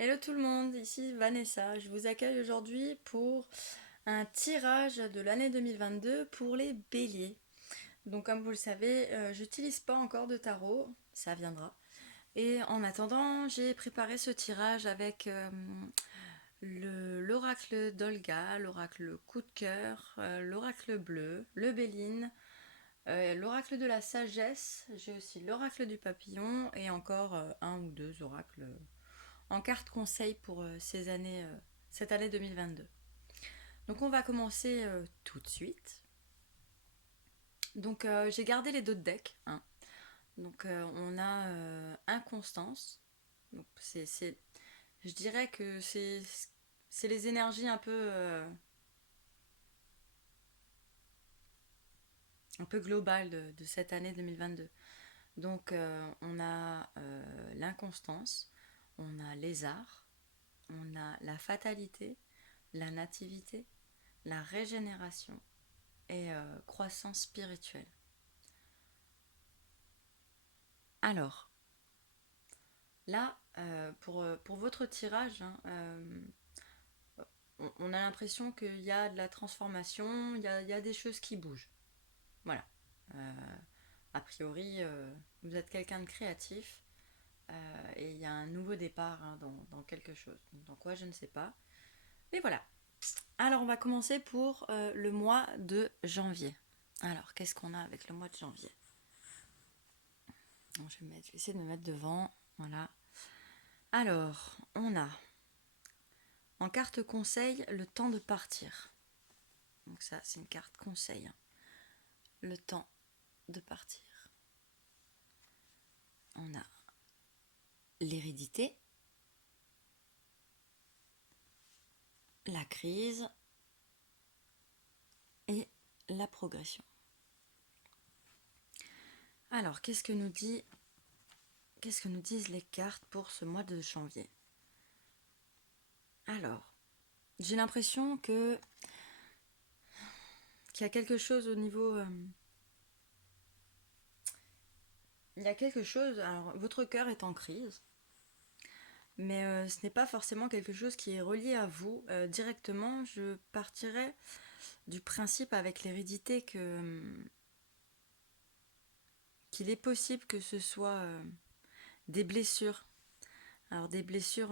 Hello tout le monde, ici Vanessa. Je vous accueille aujourd'hui pour un tirage de l'année 2022 pour les béliers. Donc comme vous le savez, j'utilise pas encore de tarot, ça viendra. Et en attendant, j'ai préparé ce tirage avec l'oracle d'Olga, l'oracle coup de cœur, l'oracle bleu, le béline, l'oracle de la sagesse, j'ai aussi l'oracle du papillon et encore un ou deux oracles en carte conseil pour cette année 2022. Donc on va commencer tout de suite. Donc j'ai gardé les deux decks, hein. Donc on a Inconstance. Donc je dirais que c'est les énergies un peu globales de cette année 2022. Donc on a l'inconstance, on a lézard, on a la fatalité, la nativité, la régénération et croissance spirituelle. Alors, là, pour votre tirage, hein, on a l'impression qu'il y a de la transformation, il y a des choses qui bougent. Voilà. Euh, a priori, vous êtes quelqu'un de créatif et il y a un nouveau départ, hein, dans quelque chose. Dans quoi, je ne sais pas. Mais voilà. Alors, on va commencer pour le mois de janvier. Alors, qu'est-ce qu'on a avec le mois de janvier? Je vais essayer de me mettre devant. Voilà. Alors, on a en carte conseil le temps de partir. Donc ça, c'est une carte conseil, hein. Le temps de partir. On a l'hérédité, la crise et la progression. Alors, qu'est-ce que nous disent les cartes pour ce mois de janvier? Alors, j'ai l'impression qu'il y a quelque chose au niveau... il y a quelque chose... Alors, votre cœur est en crise, mais ce n'est pas forcément quelque chose qui est relié à vous directement. Je partirais du principe avec l'hérédité qu'il est possible que ce soit des blessures. Alors des blessures,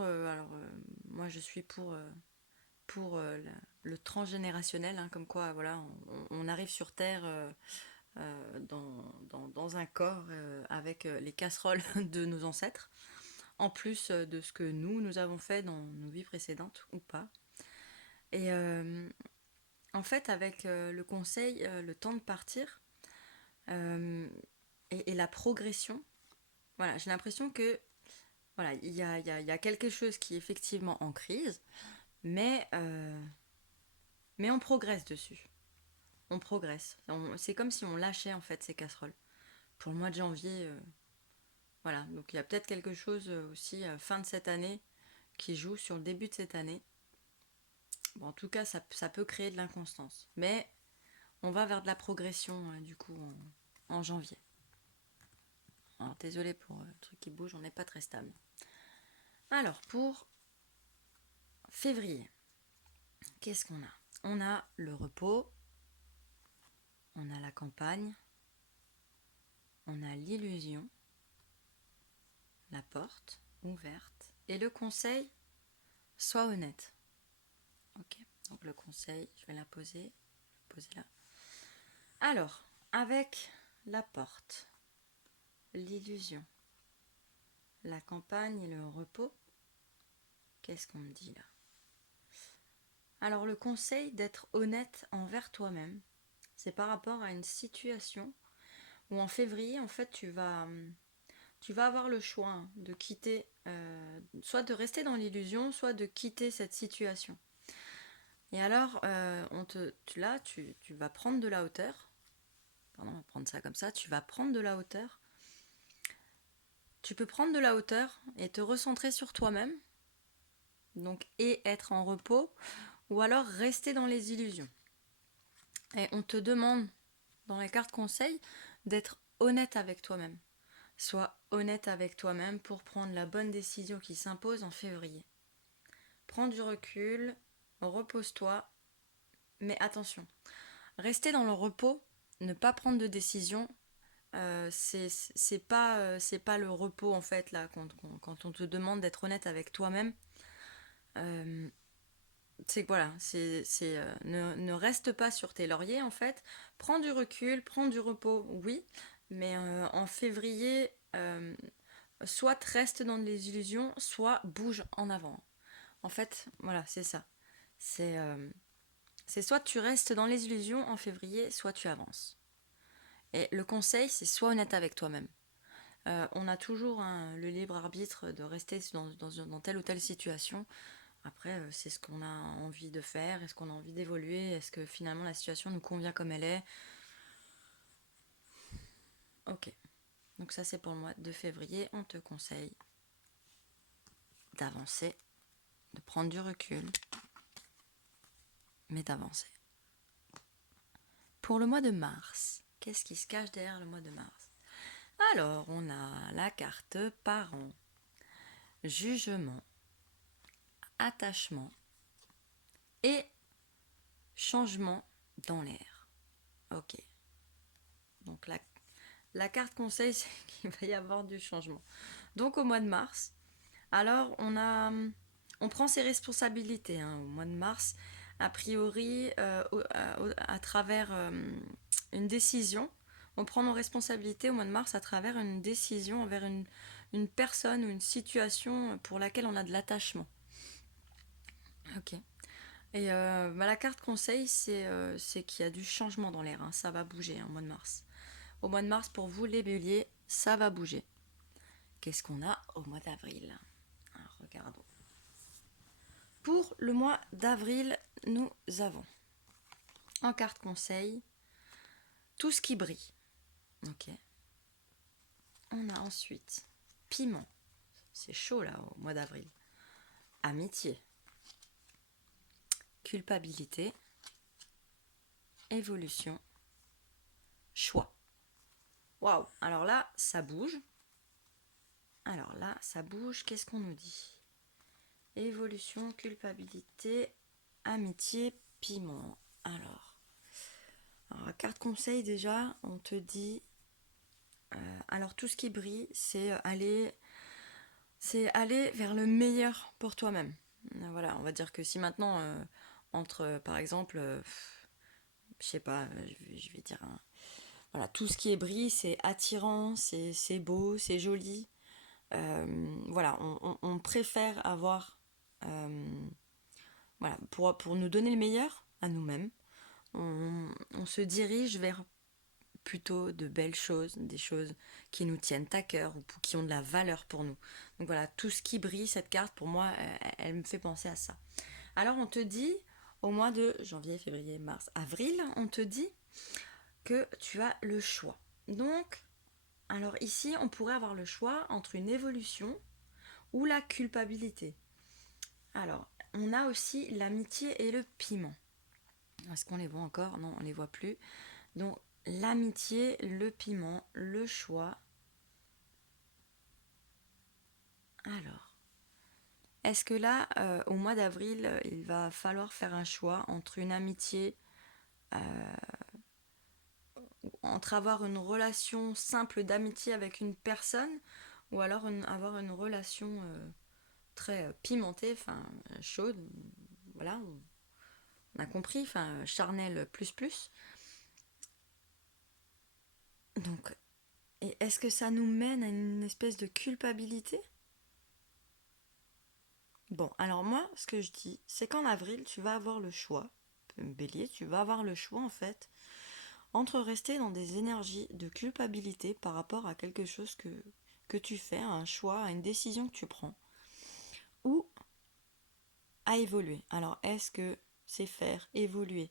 moi je suis pour le transgénérationnel, hein, comme quoi voilà, on arrive sur Terre dans un corps avec les casseroles de nos ancêtres, en plus de ce que nous avons fait dans nos vies précédentes ou pas. Et en fait, avec le conseil, le temps de partir et la progression, voilà, j'ai l'impression que voilà, il y a quelque chose qui est effectivement en crise, mais, euh, mais on progresse dessus. On progresse. C'est comme si on lâchait en fait ces casseroles. Pour le mois de janvier, voilà. Donc il y a peut-être quelque chose aussi fin de cette année qui joue sur le début de cette année. Bon, en tout cas, ça peut créer de l'inconstance. Mais on va vers de la progression du coup en janvier. Alors désolé pour le truc qui bouge, on n'est pas très stable. Alors pour février, qu'est-ce qu'on a? On a le repos, on a la campagne, on a l'illusion, la porte ouverte et le conseil, sois honnête. Ok, donc le conseil, je vais la poser là. Alors, avec la porte, l'illusion, la campagne et le repos, qu'est-ce qu'on me dit là? Alors le conseil d'être honnête envers toi-même, c'est par rapport à une situation où en février, en fait, tu vas avoir le choix, hein, de quitter, soit de rester dans l'illusion, soit de quitter cette situation. Et alors, tu vas prendre de la hauteur. Pardon, on va prendre ça comme ça. Tu vas prendre de la hauteur. Tu peux prendre de la hauteur et te recentrer sur toi-même. Donc, et être en repos. Ou alors rester dans les illusions. Et on te demande, dans les cartes conseils, d'être honnête avec toi-même. Sois honnête avec toi-même pour prendre la bonne décision qui s'impose en février. prends du recul, repose-toi, mais attention, rester dans le repos, ne pas prendre de décision, c'est pas le repos en fait là quand on te demande d'être honnête avec toi-même. Euh, c'est que voilà, ne reste pas sur tes lauriers en fait. Prends du recul, prends du repos, oui, mais en février, soit reste dans les illusions, soit bouge en avant. En fait, voilà, c'est ça. C'est c'est soit tu restes dans les illusions en février, soit tu avances. Et le conseil, c'est sois honnête avec toi-même. On a toujours le libre arbitre de rester dans telle ou telle situation. Après, c'est ce qu'on a envie de faire, est-ce qu'on a envie d'évoluer, est-ce que finalement la situation nous convient comme elle est. Ok, donc ça c'est pour le mois de février, on te conseille d'avancer, de prendre du recul, mais d'avancer. Pour le mois de mars, qu'est-ce qui se cache derrière le mois de mars? Alors, on a la carte parent, jugement, attachement et changement dans l'air. Ok. Donc la carte conseil, c'est qu'il va y avoir du changement. Donc au mois de mars, alors on prend ses responsabilités au mois de mars. A priori, à travers une décision, on prend nos responsabilités au mois de mars à travers une décision envers une personne ou une situation pour laquelle on a de l'attachement. Ok. Et la carte conseil, c'est qu'il y a du changement dans l'air. Ça va bouger au mois de mars. Au mois de mars, pour vous les béliers, ça va bouger. Qu'est-ce qu'on a au mois d'avril? Alors, regardons. Pour le mois d'avril, nous avons en carte conseil tout ce qui brille. Ok. On a ensuite piment. C'est chaud là au mois d'avril. Amitié. Culpabilité. Évolution. Choix. Waouh. Alors là, ça bouge. Qu'est-ce qu'on nous dit? Évolution, culpabilité, amitié, piment. Alors la carte conseil déjà, on te dit... alors tout ce qui brille, c'est aller vers le meilleur pour toi-même. Voilà, on va dire que si maintenant, entre par exemple, je sais pas, je vais dire... voilà, tout ce qui est brille, c'est attirant, c'est beau, c'est joli. Voilà, on préfère avoir... voilà, pour nous donner le meilleur à nous-mêmes, on se dirige vers plutôt de belles choses, des choses qui nous tiennent à cœur ou qui ont de la valeur pour nous. Donc voilà, tout ce qui brille, cette carte, pour moi, elle me fait penser à ça. Alors on te dit, au mois de janvier, février, mars, avril, on te dit que tu as le choix. Donc, alors ici, on pourrait avoir le choix entre une évolution ou la culpabilité. Alors, on a aussi l'amitié et le piment. Est-ce qu'on les voit encore? Non, on ne les voit plus. Donc, l'amitié, le piment, le choix. Alors, est-ce que là, au mois d'avril, il va falloir faire un choix entre une amitié, entre avoir une relation simple d'amitié avec une personne, ou alors avoir une relation très pimentée, enfin chaude, voilà, on a compris, enfin charnel plus plus. Donc, et est-ce que ça nous mène à une espèce de culpabilité? Bon, alors moi, ce que je dis, c'est qu'en avril, tu vas avoir le choix, bélier, tu vas avoir le choix en fait, entre rester dans des énergies de culpabilité par rapport à quelque chose que tu fais, à un choix, à une décision que tu prends, ou à évoluer. Alors, est-ce que c'est faire évoluer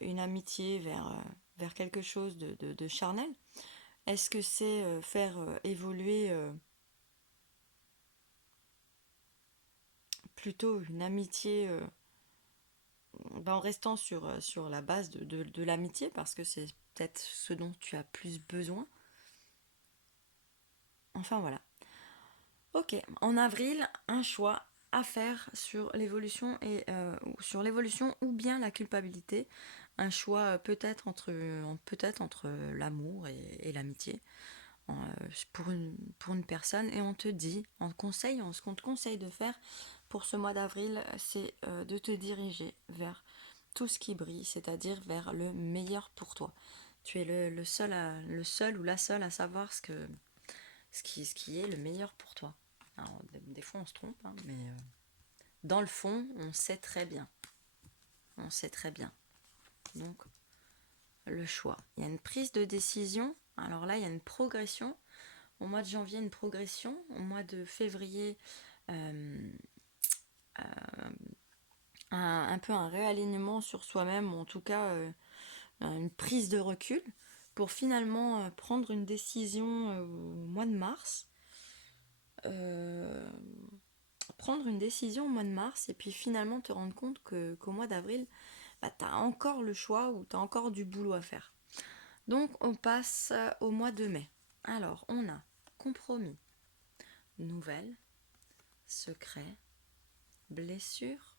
une amitié vers quelque chose de charnel? Est-ce que c'est faire évoluer plutôt une amitié en restant sur la base de l'amitié, parce que c'est peut-être ce dont tu as plus besoin. Enfin voilà. Ok, en avril, un choix, à faire sur l'évolution sur l'évolution ou bien la culpabilité. Un choix peut-être entre l'amour et l'amitié pour une personne. Et on te dit, ce qu'on te conseille de faire pour ce mois d'avril, c'est de te diriger vers tout ce qui brille, c'est-à-dire vers le meilleur pour toi. Tu es le seul ou la seule à savoir ce qui est le meilleur pour toi. Alors, des fois on se trompe, hein, mais dans le fond, on sait très bien. On sait très bien. Donc, le choix. Il y a une prise de décision. Alors là, il y a une progression. Au mois de janvier, une progression. Au mois de février, un peu un réalignement sur soi-même, ou en tout cas une prise de recul, pour finalement prendre une décision au mois de mars. Prendre une décision au mois de mars et puis finalement te rendre compte qu'au mois d'avril, tu as encore le choix ou tu as encore du boulot à faire. Donc on passe au mois de mai. Alors on a compromis, nouvelle, secret, blessure.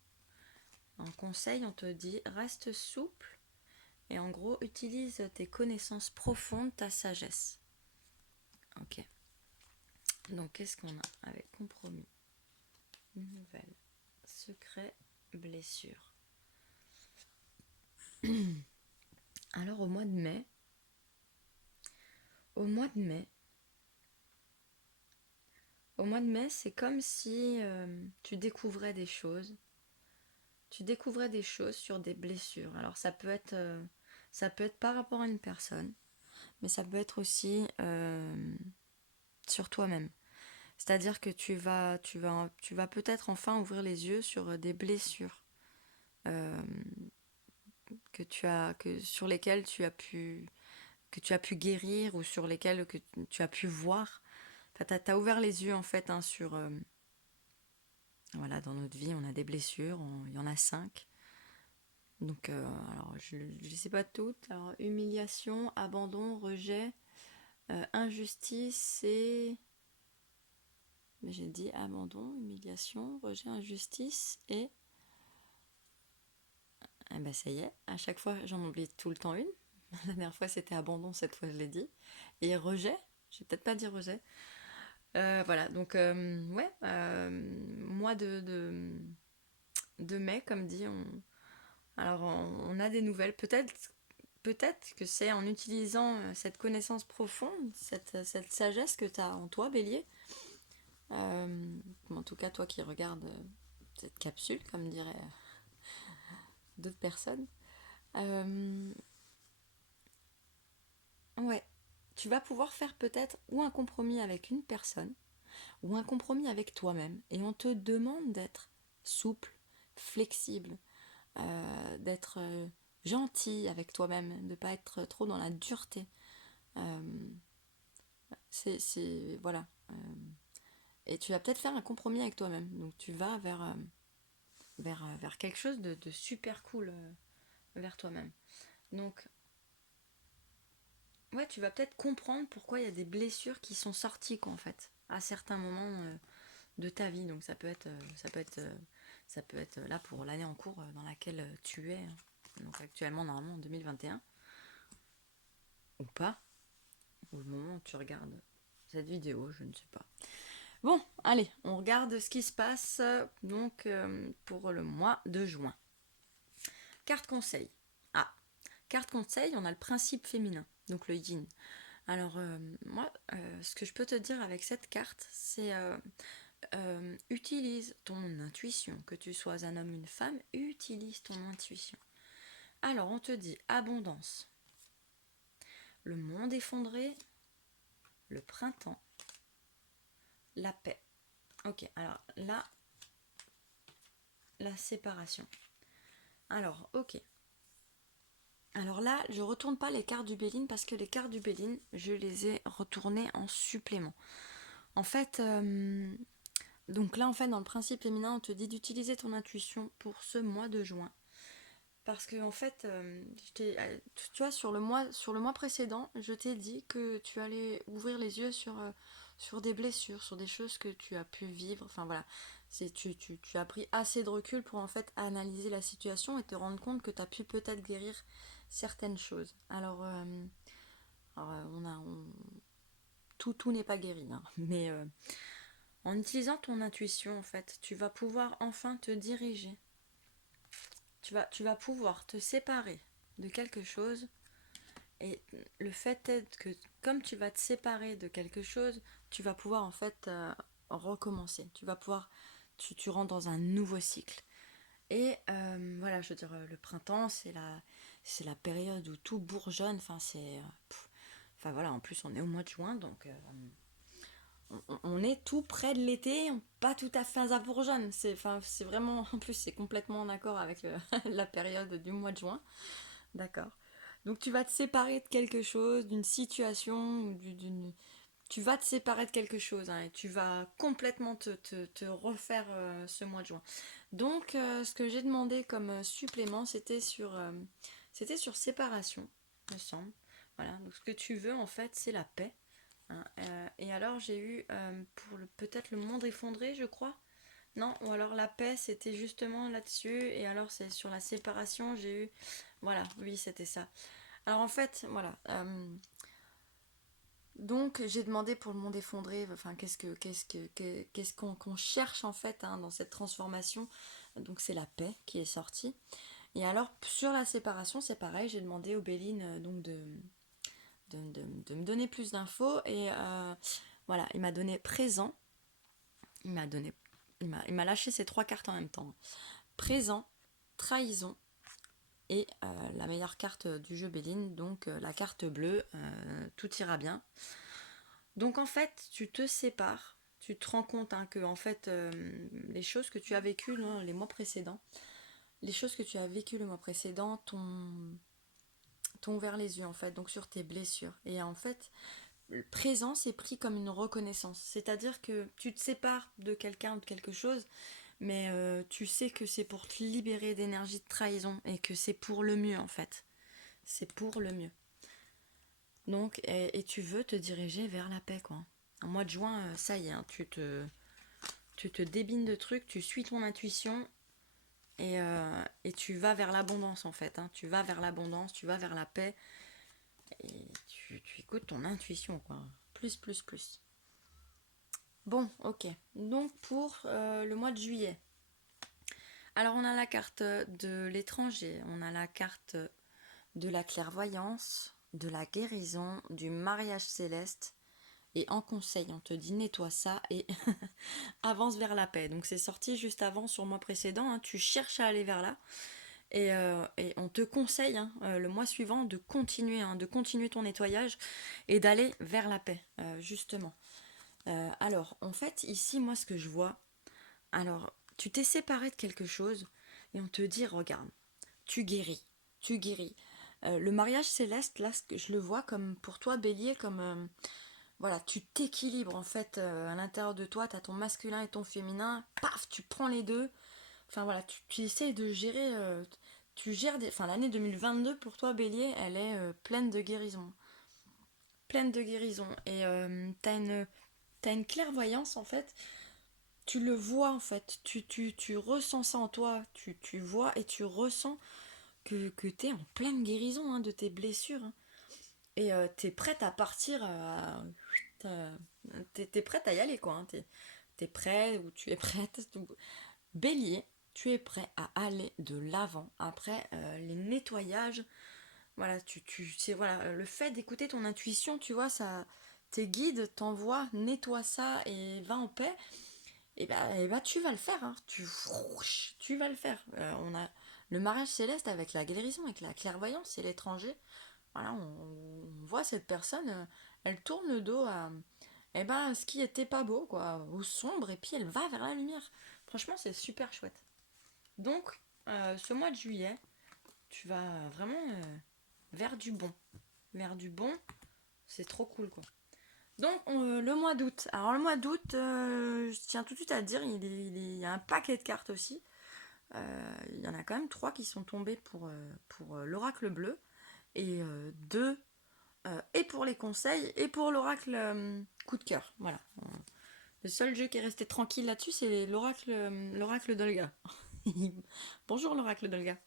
En conseil, on te dit reste souple et en gros utilise tes connaissances profondes, ta sagesse. Ok. Donc qu'est-ce qu'on a avec compromis, nouvelle, secret, blessure. Alors au mois de mai, au mois de mai, c'est comme si tu découvrais des choses. Tu découvrais des choses sur des blessures. Alors ça peut être par rapport à une personne, mais ça peut être aussi sur toi-même. C'est-à-dire que tu vas peut-être enfin ouvrir les yeux sur des blessures euh, sur lesquelles que tu as pu guérir ou sur lesquelles que tu as pu voir. Enfin, t'as ouvert les yeux en fait sur voilà, dans notre vie on a des blessures, il y en a 5. Donc alors je ne sais pas toutes. Alors humiliation, abandon, rejet, injustice et j'ai dit abandon, humiliation, rejet, injustice et eh ben ça y est, à chaque fois j'en oublie tout le temps une. La dernière fois c'était abandon, cette fois je l'ai dit. Et rejet, j'ai peut-être pas dit rejet. Voilà, donc ouais, mois de mai, comme dit, on a des nouvelles. Peut-être que c'est en utilisant cette connaissance profonde, cette sagesse que tu as en toi, Bélier. En tout cas, toi qui regardes cette capsule, comme diraient d'autres personnes. Ouais, tu vas pouvoir faire peut-être ou un compromis avec une personne, ou un compromis avec toi-même. Et on te demande d'être souple, flexible, d'être gentil avec toi-même, de ne pas être trop dans la dureté. Voilà. Et tu vas peut-être faire un compromis avec toi-même. Donc tu vas vers quelque chose de super cool vers toi-même. Donc, ouais, tu vas peut-être comprendre pourquoi il y a des blessures qui sont sorties, quoi, en fait, à certains moments de ta vie. Donc ça peut être là pour l'année en cours dans laquelle tu es. Hein. Donc actuellement, normalement, en 2021. Ou pas. Ou le moment où tu regardes cette vidéo, je ne sais pas. Bon, allez, on regarde ce qui se passe donc pour le mois de juin. Carte conseil. Ah, carte conseil, on a le principe féminin, donc le yin. Alors moi, ce que je peux te dire avec cette carte, c'est utilise ton intuition, que tu sois un homme ou une femme, utilise ton intuition. Alors on te dit abondance, le monde effondré, le printemps, la paix. Ok, alors là, la séparation. Alors, ok. Alors là, je retourne pas les cartes du Béline parce que les cartes du Béline, je les ai retournées en supplément. En fait, donc là, en fait, dans le principe féminin, on te dit d'utiliser ton intuition pour ce mois de juin. Parce que en fait, tu vois, sur le mois précédent, je t'ai dit que tu allais ouvrir les yeux sur des blessures, sur des choses que tu as pu vivre. Enfin voilà, Tu as pris assez de recul pour en fait analyser la situation et te rendre compte que tu as pu peut-être guérir certaines choses. Tout n'est pas guéri, hein, mais en utilisant ton intuition, en fait, tu vas pouvoir enfin te diriger. Tu vas pouvoir te séparer de quelque chose. Et le fait est que comme tu vas te séparer de quelque chose, tu vas pouvoir en fait recommencer. Tu vas pouvoir, tu rentres dans un nouveau cycle. Et voilà, je veux dire, le printemps, c'est la période où tout bourgeonne. Enfin voilà, en plus on est au mois de juin, donc on est tout près de l'été, pas tout à fait à bourgeonne. C'est vraiment, en plus c'est complètement en accord avec la période du mois de juin. D'accord. Donc tu vas te séparer de quelque chose, d'une situation, tu vas te séparer de quelque chose, hein, et tu vas complètement te refaire ce mois de juin. Donc ce que j'ai demandé comme supplément, c'était sur séparation, me semble. Voilà, donc ce que tu veux en fait, c'est la paix, hein. Et alors j'ai eu pour peut-être le monde effondré, je crois. Non, ou alors la paix, c'était justement là-dessus. Et alors c'est sur la séparation, j'ai eu... Voilà, oui, c'était ça. Alors en fait, voilà. Donc j'ai demandé pour le monde effondré, enfin qu'est-ce qu'on cherche en fait, hein, dans cette transformation. Donc c'est la paix qui est sortie. Et alors sur la séparation, c'est pareil, j'ai demandé au Béline donc de me donner plus d'infos. Et voilà, il m'a donné présent. Il m'a donné... il m'a lâché ces trois cartes en même temps. Présent, trahison et la meilleure carte du jeu Béline, donc la carte bleue, tout ira bien. Donc en fait, tu te sépares, tu te rends compte, hein, que en fait, les choses que tu as vécues les mois précédents, les choses que tu as vécues le mois précédent t'ont ouvert les yeux en fait, donc sur tes blessures. Et en fait, le présent c'est pris comme une reconnaissance, c'est-à-dire que tu te sépares de quelqu'un ou de quelque chose, mais tu sais que c'est pour te libérer d'énergie de trahison et que c'est pour le mieux en fait. C'est pour le mieux. Donc, et tu veux te diriger vers la paix, quoi. En mois de juin, ça y est, hein, tu te débines de trucs, tu suis ton intuition et tu vas vers l'abondance, en fait, hein. Tu vas vers l'abondance, tu vas vers la paix et tu écoutes ton intuition, quoi. Plus, plus, plus. Bon, ok. Donc, pour le mois de juillet. Alors, on a la carte de l'étranger, on a la carte de la clairvoyance, de la guérison, du mariage céleste. Et en conseil, on te dit nettoie ça et avance vers la paix. Donc c'est sorti juste avant sur le mois précédent, hein. Tu cherches à aller vers là. Et on te conseille, hein, le mois suivant de continuer ton nettoyage et d'aller vers la paix, justement. Alors, en fait, ici, moi, ce que je vois, alors, tu t'es séparé de quelque chose et on te dit, regarde, tu guéris, tu guéris. Le mariage céleste, là, je le vois comme pour toi, Bélier, comme voilà, tu t'équilibres en fait à l'intérieur de toi, tu as ton masculin et ton féminin, paf, tu prends les deux. Enfin voilà, tu essayes de gérer, tu gères enfin l'année 2022 pour toi Bélier, elle est pleine de guérison. Pleine de guérison. Et t'as une clairvoyance en fait, tu le vois en fait, tu ressens ça en toi, tu vois et tu ressens que t'es en pleine guérison, hein, de tes blessures, hein. Et t'es prête à partir, t'es prête à y aller, quoi, hein. T'es prêt ou tu es prête. Bélier, tu es prêt à aller de l'avant après les nettoyages. Voilà, voilà, le fait d'écouter ton intuition, tu vois, ça, tes guides t'envoient, nettoie ça et va en paix. Et bah tu vas le faire, hein. Tu vas le faire. On a le mariage céleste avec la guérison, avec la clairvoyance et l'étranger. Voilà, on voit cette personne, elle tourne le dos à ce qui était pas beau, quoi, au sombre, et puis elle va vers la lumière. Franchement, c'est super chouette. Donc, ce mois de juillet, tu vas vraiment vers du bon. Vers du bon, c'est trop cool, quoi. Donc, le mois d'août. Alors, le mois d'août, je tiens tout de suite à te dire, il y a un paquet de cartes aussi. Il y en a quand même trois qui sont tombées pour l'oracle bleu. Et deux et pour les conseils et pour l'oracle coup de cœur. Voilà. Le seul jeu qui est resté tranquille là-dessus, c'est l'oracle d'Olga. Bonjour l'oracle d'Olga.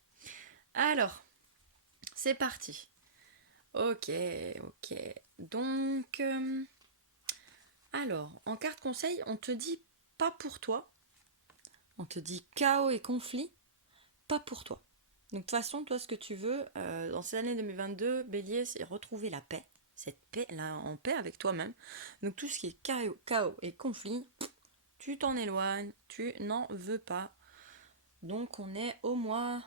Alors, c'est parti. Ok, ok. Donc, alors, en carte conseil, on te dit pas pour toi. On te dit chaos et conflit, pas pour toi. Donc de toute façon, toi, ce que tu veux dans cette année 2022, Bélier, c'est retrouver la paix. Cette paix, là, en paix avec toi-même. Donc tout ce qui est chaos et conflit, tu t'en éloignes, tu n'en veux pas. Donc on est au mois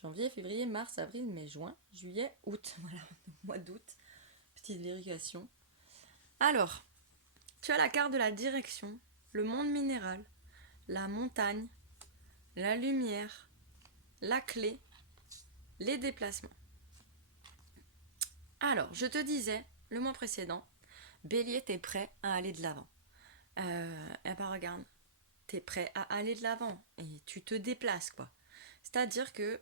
janvier, février, mars, avril, mai, juin, juillet, août. Voilà, mois d'août. Petite vérification. Alors, tu as la carte de la direction, le monde minéral, la montagne, la lumière, la clé, les déplacements. Alors, je te disais, le mois précédent, Bélier, t'es prêt à aller de l'avant. Et ben regarde, t'es prêt à aller de l'avant et tu te déplaces, quoi. C'est-à-dire que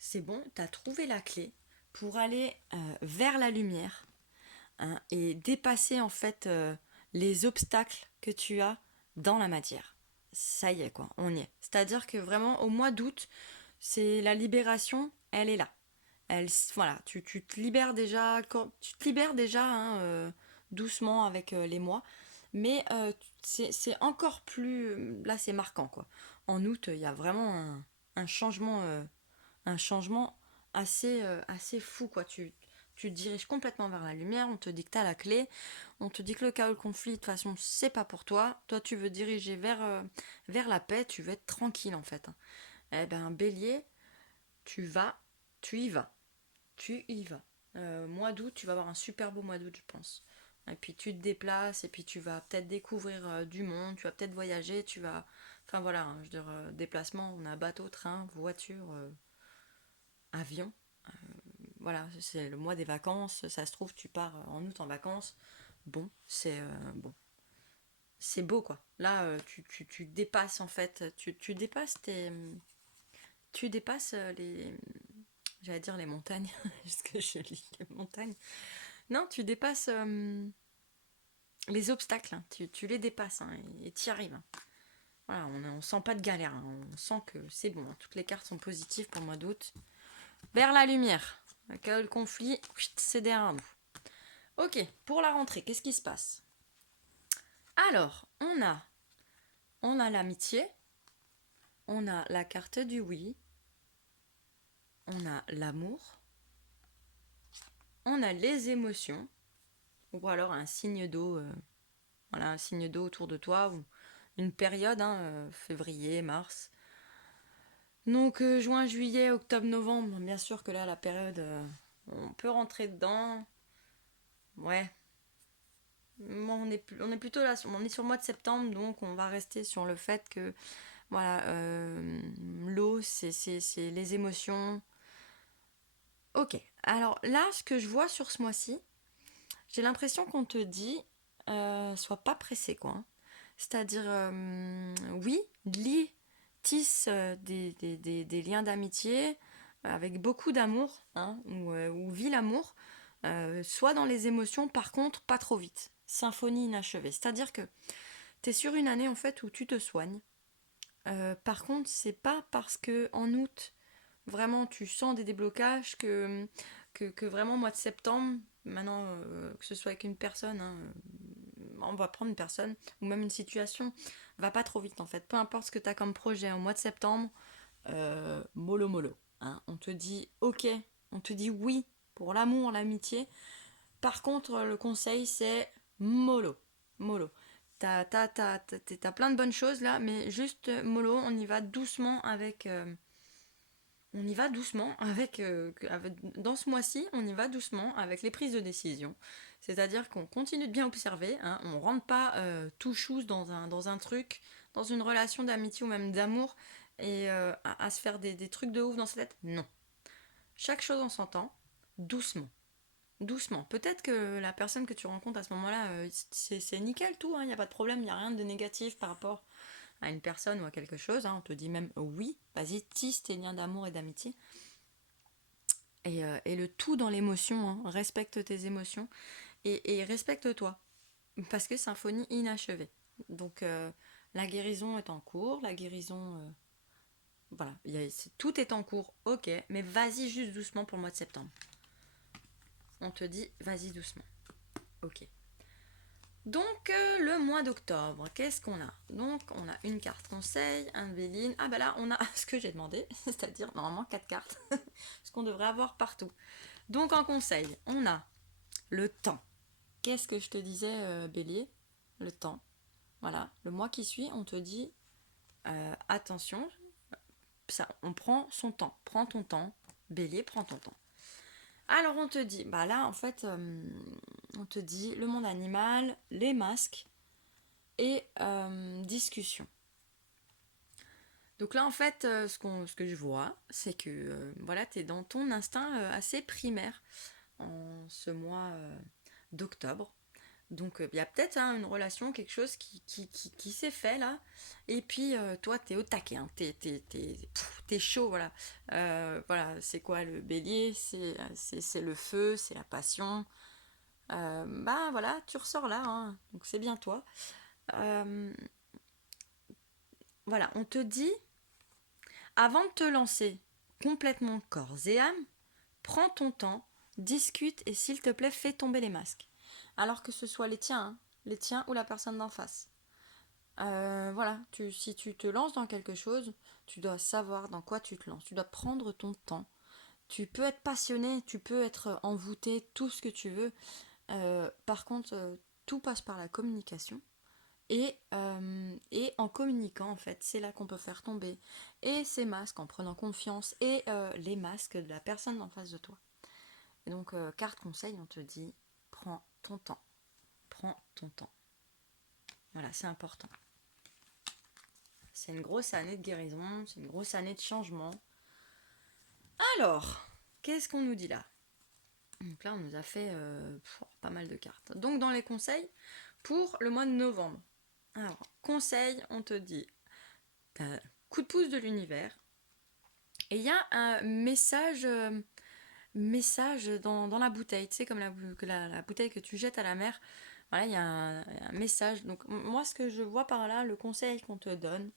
c'est bon, t'as trouvé la clé pour aller vers la lumière, hein, et dépasser en fait les obstacles que tu as dans la matière. Ça y est, quoi, on y est. C'est-à-dire que vraiment, au mois d'août, c'est la libération, elle est là. Voilà, tu te libères déjà, hein, doucement avec les mois, mais c'est encore plus, là c'est marquant, quoi. En août, il y a vraiment un changement, assez fou, quoi. Tu te diriges complètement vers la lumière, on te dit que t'as la clé, on te dit que le chaos, le conflit, de toute façon, c'est pas pour toi. Toi, tu veux diriger vers la paix, tu veux être tranquille, en fait. Eh ben, Bélier, tu vas, tu y vas. Tu y vas. Mois d'août, tu vas avoir un super beau mois d'août, je pense. Et puis tu te déplaces, et puis tu vas peut-être découvrir du monde, tu vas peut-être voyager, tu vas... Enfin voilà, hein, je veux dire, déplacement, on a bateau, train, voiture, avion. Voilà, c'est le mois des vacances, ça se trouve, tu pars en août en vacances. Bon, bon. C'est beau, quoi. Là, tu dépasses, en fait, tu dépasses tes... Tu dépasses les... J'allais dire les montagnes, parce que je lis les montagnes. Non, tu dépasses les obstacles, hein. Tu les dépasses, hein, et tu y arrives, hein. Voilà, on sent pas de galère, hein. On sent que c'est bon, hein. Toutes les cartes sont positives pour le mois d'août. Vers la lumière. Le conflit, c'est derrière nous. Ok, pour la rentrée, qu'est-ce qui se passe? Alors, on a l'amitié, on a la carte du oui, on a l'amour, on a les émotions, ou alors un signe d'eau, voilà, un signe d'eau autour de toi, ou une période, hein, février, mars. Donc juin, juillet, octobre, novembre, bien sûr que là, la période, on peut rentrer dedans. Ouais. On est plutôt là, on est sur le mois de septembre, donc on va rester sur le fait que, voilà, l'eau, c'est les émotions. Ok, alors là, ce que je vois sur ce mois-ci, j'ai l'impression qu'on te dit, sois pas pressé, quoi, hein. C'est-à-dire, oui, tisse des liens d'amitié avec beaucoup d'amour, hein, ou vis l'amour, soit dans les émotions, par contre, pas trop vite. Symphonie inachevée. C'est-à-dire que tu es sur une année en fait où tu te soignes. Par contre, c'est pas parce que en août, vraiment tu sens des déblocages que vraiment mois de septembre, maintenant que ce soit avec une personne, hein, on va prendre une personne, ou même une situation, va pas trop vite en fait. Peu importe ce que tu as comme projet au mois de septembre, mollo mollo, hein. On te dit ok, on te dit oui pour l'amour, l'amitié. Par contre, le conseil c'est mollo, mollo. T'as plein de bonnes choses là, mais juste mollo, on y va doucement avec. On y va doucement dans ce mois-ci, on y va doucement avec les prises de décision. C'est-à-dire qu'on continue de bien observer, hein, on rentre pas tout chousse dans un truc, dans une relation d'amitié ou même d'amour, et à se faire des trucs de ouf dans sa tête. Non. Chaque chose en son temps, doucement. Doucement. Peut-être que la personne que tu rencontres à ce moment-là, c'est nickel tout, il n'y a pas de problème, il n'y a rien de négatif par rapport à une personne ou à quelque chose, hein. On te dit même oui, vas-y, tisse tes liens d'amour et d'amitié. Et le tout dans l'émotion, hein. Respecte tes émotions et respecte-toi. parce que symphonie inachevée. Donc la guérison est en cours, la guérison... voilà, tout est en cours, ok, mais vas-y juste doucement pour le mois de septembre. On te dit, vas-y doucement. Ok. Donc le mois d'octobre, qu'est-ce qu'on a? Donc on a une carte conseil, un béline. Ah bah là on a ce que j'ai demandé, c'est-à-dire normalement 4 cartes, ce qu'on devrait avoir partout. Donc en conseil, on a le temps. Qu'est-ce que je te disais Bélier? Le temps. Voilà, le mois qui suit, on te dit attention, ça, on prend son temps. Prends ton temps, Bélier, prends ton temps. Alors on te dit, bah là en fait, on te dit le monde animal, les masques et discussion. Donc là en fait, ce que je vois, c'est que voilà, tu es dans ton instinct assez primaire en ce mois d'octobre. Donc il y a peut-être une relation, quelque chose qui s'est fait là. Et puis toi, t'es au taquet, hein. T'es chaud, voilà. Voilà, c'est quoi le bélier? C'est le feu, c'est la passion. Bah voilà, tu ressors là, hein. Donc c'est bien toi. Euh, voilà, on te dit, avant de te lancer complètement corps et âme, prends ton temps, discute et s'il te plaît, fais tomber les masques. Alors que ce soit les tiens, hein, les tiens ou la personne d'en face. Voilà, si tu te lances dans quelque chose, tu dois savoir dans quoi tu te lances. Tu dois prendre ton temps. Tu peux être passionné, tu peux être envoûté, tout ce que tu veux. Par contre, tout passe par la communication. Et en communiquant, en fait, c'est là qu'on peut faire tomber et ces masques en prenant confiance et les masques de la personne en face de toi. Et donc, carte conseil, on te dit, prends ton temps. Prends ton temps. Voilà, c'est important. C'est une grosse année de guérison, c'est une grosse année de changement. Alors, qu'est-ce qu'on nous dit là? Donc là, on nous a fait pas mal de cartes. Donc, dans les conseils, pour le mois de novembre. Alors, conseil, on te dit, coup de pouce de l'univers. Et il y a un message dans la bouteille, tu sais, comme la bouteille que tu jettes à la mer. Voilà, il y a un message. Donc, moi, ce que je vois par là, le conseil qu'on te donne,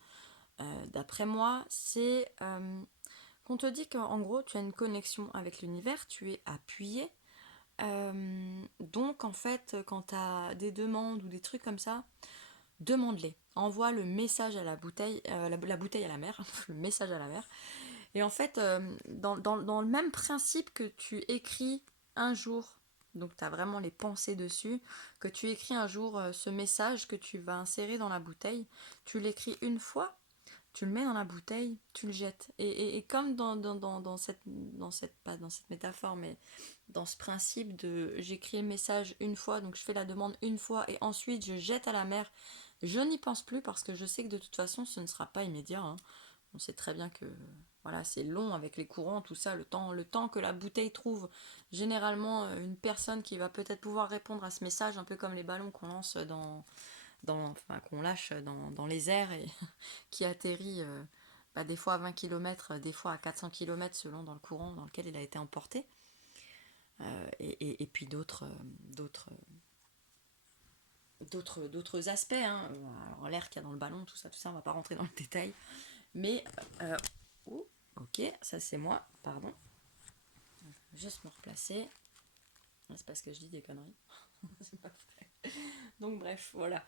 d'après moi, c'est qu'on te dit qu'en gros, tu as une connexion avec l'univers, tu es appuyé. Donc, en fait, quand tu as des demandes ou des trucs comme ça, demande-les. Envoie le message à la bouteille, la bouteille à la mer, le message à la mer. Et en fait, dans le même principe que tu écris un jour, donc tu as vraiment les pensées dessus, que tu écris un jour ce message que tu vas insérer dans la bouteille, tu l'écris une fois, tu le mets dans la bouteille, tu le jettes. Et comme pas dans cette métaphore, mais dans ce principe de j'écris le message une fois, donc je fais la demande une fois et ensuite je jette à la mer, je n'y pense plus parce que je sais que de toute façon ce ne sera pas immédiat, hein. On sait très bien que voilà, c'est long avec les courants, tout ça, le temps que la bouteille trouve généralement une personne qui va peut-être pouvoir répondre à ce message, un peu comme les ballons qu'on lance enfin, qu'on lâche dans les airs et qui atterrit des fois à 20 km, des fois à 400 km selon dans le courant dans lequel il a été emporté. Et puis d'autres aspects, hein. Alors l'air qu'il y a dans le ballon, tout ça, on va pas rentrer dans le détail. Mais, ok, ça c'est moi, pardon. Je vais juste me replacer. C'est parce que je dis des conneries. C'est pas vrai. Donc bref, voilà.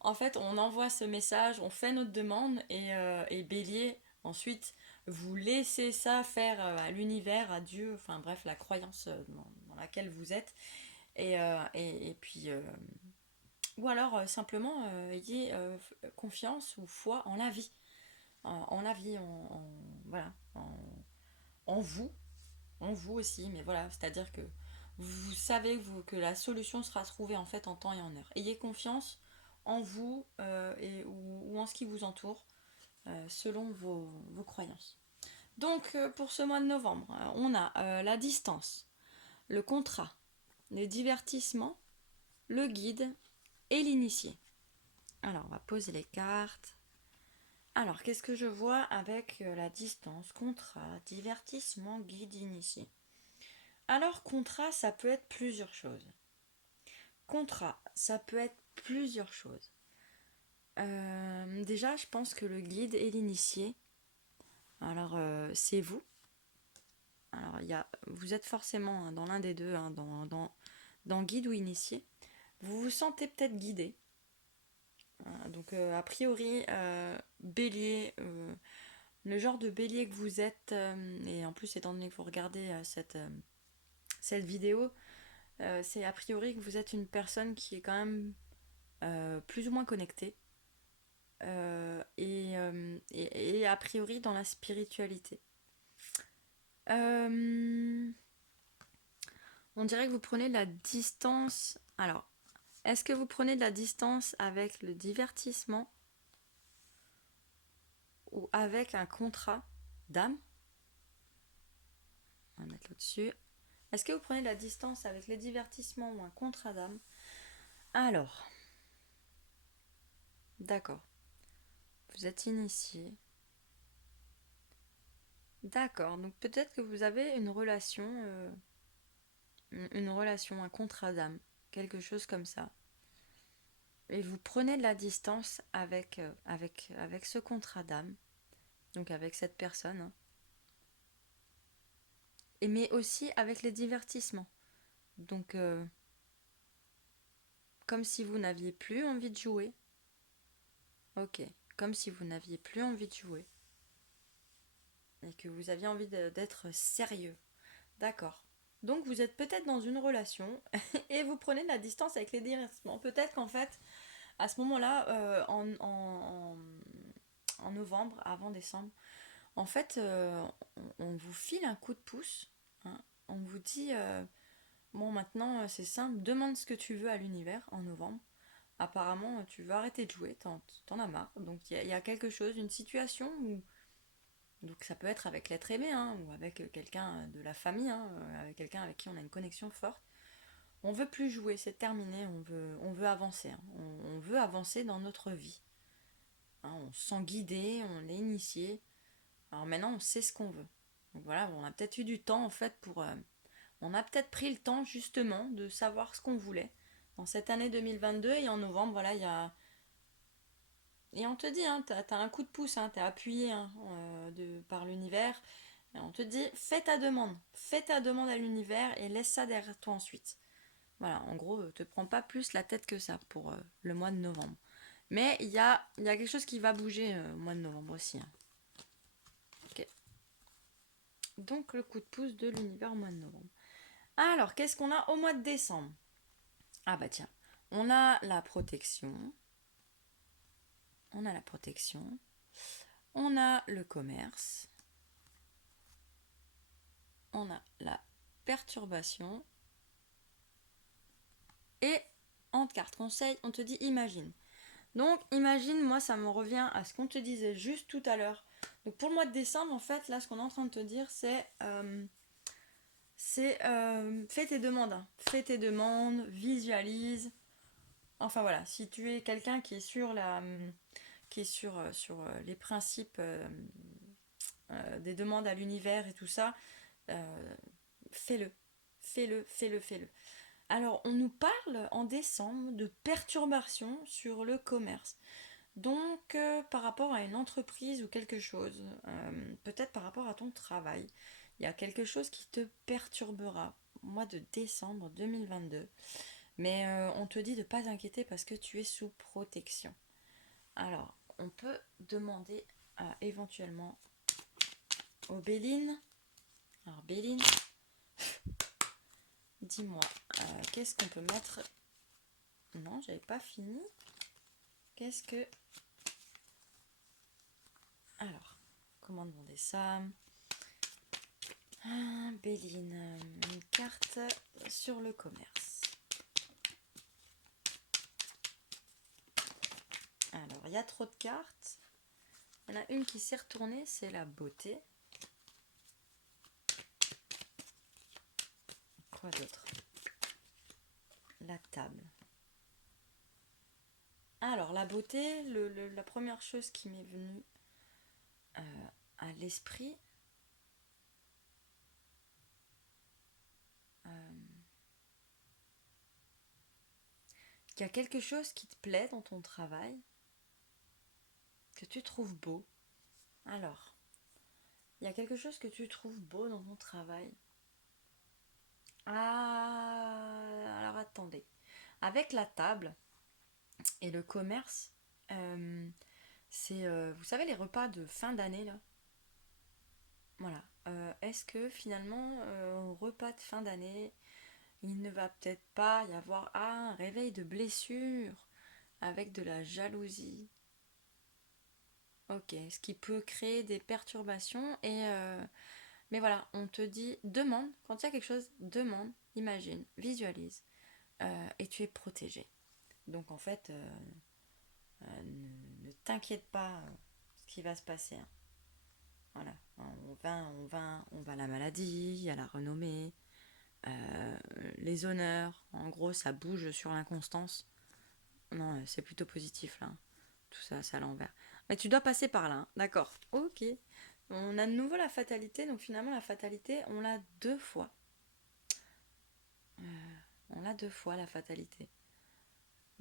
En fait, on envoie ce message, on fait notre demande et Bélier, ensuite, vous laissez ça faire à l'univers, à Dieu, enfin bref, la croyance dans laquelle vous êtes. Et puis, ou alors simplement, ayez confiance ou foi en la vie. En la vie, voilà, en vous, en vous aussi, mais voilà, c'est-à-dire que vous savez que la solution sera trouvée en fait en temps et en heure. Ayez confiance en vous ou en ce qui vous entoure selon vos croyances. Donc pour ce mois de novembre, on a la distance, le contrat, le divertissement, le guide et l'initié. Alors on va poser les cartes. Alors qu'est-ce que je vois avec la distance, contrat, divertissement, guide, initié? Alors contrat, ça peut être plusieurs choses. contrat, ça peut être plusieurs choses. Déjà, je pense que le guide et l'initié, alors c'est vous. Alors, vous êtes forcément dans l'un des deux, hein, dans guide ou initié. Vous vous sentez peut-être guidé. Donc, a priori, bélier, le genre de bélier que vous êtes, et en plus, étant donné que vous regardez cette vidéo, c'est a priori que vous êtes une personne qui est quand même plus ou moins connectée. Et a priori dans la spiritualité. On dirait que vous prenez de la distance. Alors, est-ce que vous prenez de la distance avec le divertissement ou avec un contrat d'âme? On va mettre là-dessus. Est-ce que vous prenez de la distance avec les divertissements ou un contrat d'âme? Alors, d'accord. Vous êtes initié. D'accord, donc peut-être que vous avez une relation, un contrat d'âme, quelque chose comme ça. Et vous prenez de la distance avec ce contrat d'âme, donc avec cette personne, hein. Et mais aussi avec les divertissements. Donc, comme si vous n'aviez plus envie de jouer. Ok, comme si vous n'aviez plus envie de jouer. Et que vous aviez envie d'être sérieux. D'accord. Donc vous êtes peut-être dans une relation et vous prenez de la distance avec les divertissements. Peut-être qu'en fait, à ce moment-là, en novembre, avant décembre, en fait, on vous file un coup de pouce, hein. On vous dit, bon maintenant c'est simple, demande ce que tu veux à l'univers en novembre. Apparemment, tu veux arrêter de jouer, t'en as marre. Donc il y a quelque chose, une situation où... Donc ça peut être avec l'être aimé, hein, ou avec quelqu'un de la famille, hein, avec quelqu'un avec qui on a une connexion forte. On veut plus jouer, c'est terminé, on veut avancer, hein. On veut avancer dans notre vie, hein. On se sent guidé, on est initié. Alors maintenant, on sait ce qu'on veut. Donc voilà, on a peut-être eu du temps en fait pour... on a peut-être pris le temps justement de savoir ce qu'on voulait dans cette année 2022 et en novembre, voilà, il y a... Et on te dit, hein, t'as un coup de pouce, hein, t'es appuyé, hein, par l'univers. Et on te dit, fais ta demande à l'univers et laisse ça derrière toi ensuite. Voilà, en gros, te prends pas plus la tête que ça pour le mois de novembre. Mais il y a quelque chose qui va bouger au mois de novembre aussi, hein. Ok. Donc le coup de pouce de l'univers au mois de novembre. Alors, qu'est-ce qu'on a au mois de décembre? Ah bah tiens, on a la protection. On a la protection. On a le commerce. On a la perturbation. Et en carte conseil, on te dit imagine. Donc imagine, moi ça me revient à ce qu'on te disait juste tout à l'heure. Donc pour le mois de décembre, en fait, là ce qu'on est en train de te dire, c'est fais tes demandes, hein. Fais tes demandes, visualise. Enfin voilà, si tu es quelqu'un qui est sur les principes des demandes à l'univers et tout ça, euh, fais-le. Fais-le, fais-le, fais-le. Alors, on nous parle en décembre de perturbations sur le commerce. Donc, par rapport à une entreprise ou quelque chose, peut-être par rapport à ton travail, il y a quelque chose qui te perturbera au mois de décembre 2022. Mais on te dit de ne pas t'inquiéter parce que tu es sous protection. Alors, on peut demander éventuellement aux Béline. Alors, Béline, dis-moi, qu'est-ce qu'on peut mettre? Non, j'avais pas fini. Qu'est-ce que... Alors, comment demander ça? Béline, une carte sur le commerce. Alors, il y a trop de cartes. Il y en a une qui s'est retournée, c'est la beauté. Quoi d'autre? La table. Alors, la beauté, la première chose qui m'est venue à l'esprit, qu'il y a quelque chose qui te plaît dans ton travail, que tu trouves beau. Alors, il y a quelque chose que tu trouves beau dans ton travail. Ah, alors attendez. Avec la table et le commerce, c'est, vous savez, les repas de fin d'année là. Voilà. Est-ce que finalement, au repas de fin d'année, il ne va peut-être pas y avoir un réveil de blessure avec de la jalousie? Ok, ce qui peut créer des perturbations mais voilà, on te dit demande, quand il y a quelque chose, demande, imagine, visualise et tu es protégé. Donc en fait, ne t'inquiète pas ce qui va se passer, hein. Voilà, on va à la maladie, il y a la renommée, les honneurs. En gros, ça bouge sur l'inconstance. Non, c'est plutôt positif là. Tout ça, c'est à l'envers. Mais tu dois passer par là, hein. D'accord. Ok. On a de nouveau la fatalité. Donc finalement, la fatalité, on l'a 2 fois. On l'a 2 fois, la fatalité.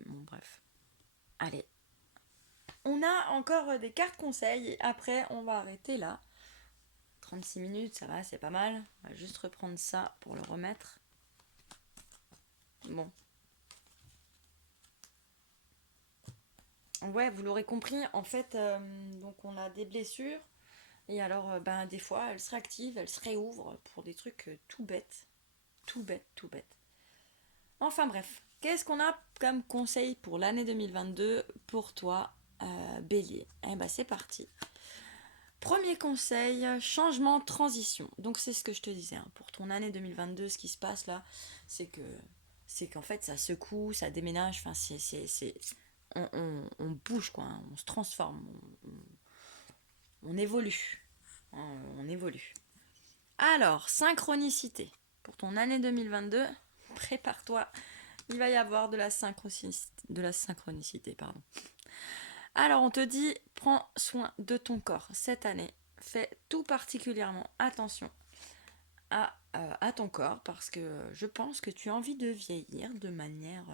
Bon, bref. Allez. On a encore des cartes conseils. Et après, on va arrêter là. 36 minutes, ça va, c'est pas mal. On va juste reprendre ça pour le remettre. Bon. Ouais, vous l'aurez compris, en fait, donc on a des blessures. Et alors, ben, des fois, elles se réactivent, elles se réouvrent pour des trucs tout bêtes. Tout bête, tout bête. Enfin bref, qu'est-ce qu'on a comme conseil pour l'année 2022 pour toi, Bélier? Eh ben c'est parti. Premier conseil, changement, transition. Donc c'est ce que je te disais, hein. Pour ton année 2022, ce qui se passe là, c'est que c'est qu'en fait ça secoue, ça déménage, enfin on bouge quoi, hein. On se transforme, on évolue. On évolue. Alors, synchronicité. Pour ton année 2022, prépare-toi. Il va y avoir de la synchronicité, pardon. Alors, on te dit, prends soin de ton corps cette année. Fais tout particulièrement attention à ton corps parce que je pense que tu as envie de vieillir de manière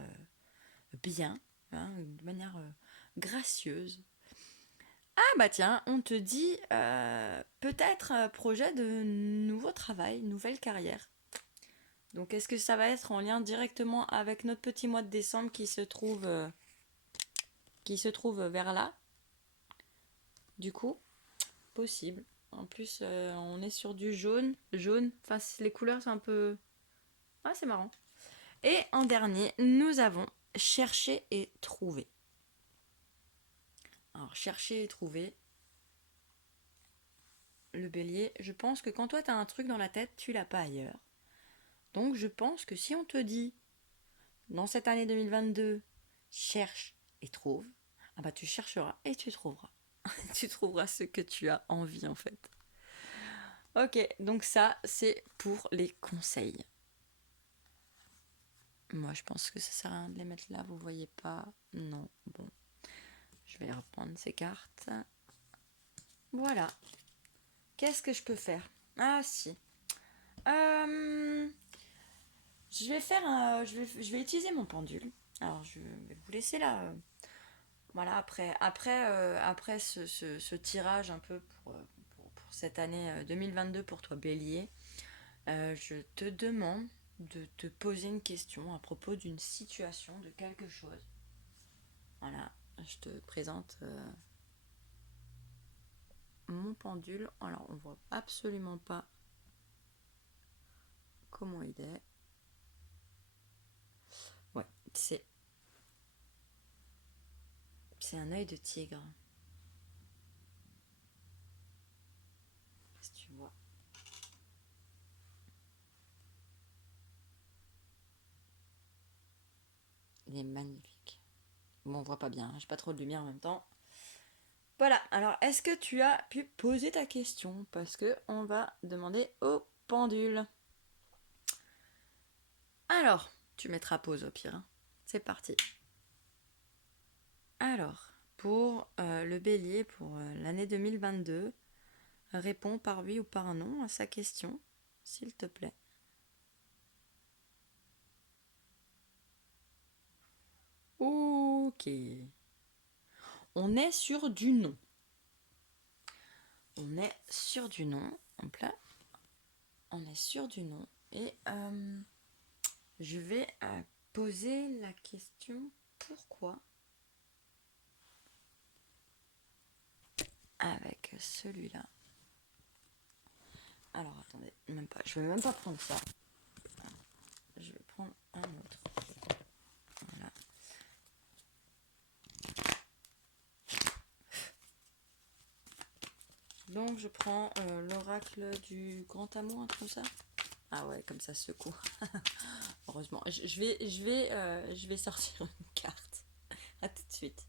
bien, hein, de manière gracieuse. Ah bah tiens, on te dit peut-être projet de nouveau travail, nouvelle carrière. Donc est-ce que ça va être en lien directement avec notre petit mois de décembre qui se trouve vers là? Du coup, possible. En plus, on est sur du jaune. Jaune, enfin les couleurs sont un peu... Ah, c'est marrant. Et en dernier, nous avons chercher et trouver. Alors, chercher et trouver, le bélier, je pense que quand toi t'as un truc dans la tête, tu l'as pas ailleurs. Donc je pense que si on te dit, dans cette année 2022, cherche et trouve, ah bah tu chercheras et tu trouveras. Tu trouveras ce que tu as envie en fait. Ok, donc ça c'est pour les conseils. Moi je pense que ça sert à rien de les mettre là, vous voyez pas. Non, bon. Je vais reprendre ces cartes. Voilà. Qu'est-ce que je peux faire? Ah si. Je vais utiliser mon pendule. Alors je vais vous laisser là. Voilà, après ce tirage un peu pour cette année 2022 pour toi Bélier, je te demande de te poser une question à propos d'une situation, de quelque chose. Voilà, je te présente mon pendule. Alors on voit absolument pas comment il est. Ouais, c'est un œil de tigre. Si tu vois. Il est magnifique. Bon, on voit pas bien, j'ai pas trop de lumière en même temps. Voilà, alors est-ce que tu as pu poser ta question? Parce que on va demander au pendule. Alors, tu mettras pause au pire, hein. C'est parti. Alors, pour le bélier, pour l'année 2022, réponds par oui ou par non à sa question, s'il te plaît. Ok. On est sur du non. On est sur du non. Hop là. On est sur du non. Et je vais poser la question pourquoi avec celui-là. Alors attendez, même pas. Je vais même pas prendre ça. Je vais prendre un autre. Voilà. Donc je prends l'oracle du grand amour, un truc comme ça. Ah ouais, comme ça secoue. Heureusement. Je vais sortir une carte. À tout de suite.